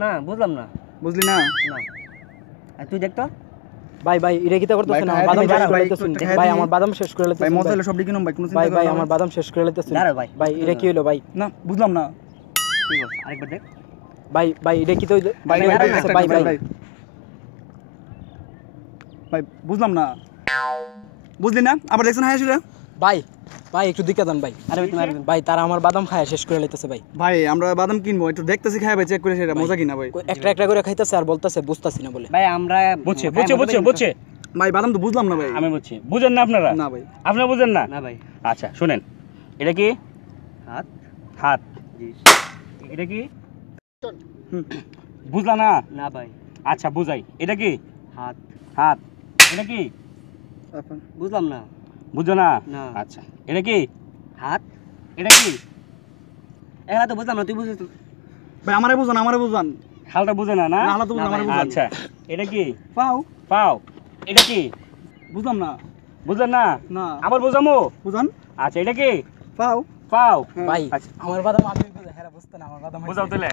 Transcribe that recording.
না বুঝলাম না। বুঝলি না? না। আর তুই দেখতো? ভাই ভাই এটা ভাই, আমার খায়া বাদাম শেষ করে খায়া ভাই আমার বাদাম শেষ করে ভাই মজা ভাই। হলে সব কিনুম ভাই কোনো চিন্তা ভাই ভাই আমার বাদাম শেষ করে লইতেছেন দাঁড়াও ভাই ভাই এটা কি হলো ভাই? না বুঝলাম না। ঠিক আছে আরেকবার দেখ। ভাই ভাই এটা কি তো ভাই ভাই ভাই, ভাই ভাই ভাই ভাই। ভাই বুঝলাম না। বুঝলি না? আবার দেখছেন হ্যাঁ সেটা ভাই ভাই একটু দিকে দেন ভাই। আরে ভাই তুমি ভাই তারা আমার বাদাম খায় শেষ করে লইতেছে ভাই। ভাই আমরা বাদাম কিনবো একটু দেখতেছি খাই ভাই চেক করে সেটা মজা কিনা ভাই। একটা একটা করে খাইতেছে আর বলতেছে বুঝতাছি না বলে। ভাই আমরা বুঝছে বুঝছে বুঝছে বুঝছে। ভাই বাদাম তো বুঝলাম না ভাই। আমি বুঝছি। বুঝেন না আপনারা? না ভাই। আপনারা বুঝেন না? না ভাই। আচ্ছা শুনেন। এটা কি? হাত? হাত। জি। এটা কি? বুঝলা না? না ভাই। আচ্ছা বুঝাই। এটা কি? হাত। হাত। এটা কি? বুঝলাম না। বুঝো না? না। আচ্ছা। এটা কি? হাত। এটা কি? এরা তো বুঝলাম না তুই বুঝিস তো। ভাই আমারে বুঝান আমারে বুঝান। হালটা বুঝে না না? না হালা তো বুঝান আমারে বুঝান। আচ্ছা। এটা কি? পাও। পাও। এটা কি? বুঝলাম না। বুঝলেন না? না। আবার বুঝামো? বুঝান। আচ্ছা এটা কি? পাও। পাও। ভাই আচ্ছা। আমার বাদাম আমি বুঝে হ্যাঁ বুঝতে না আমার বাদাম বুঝাও তাহলে।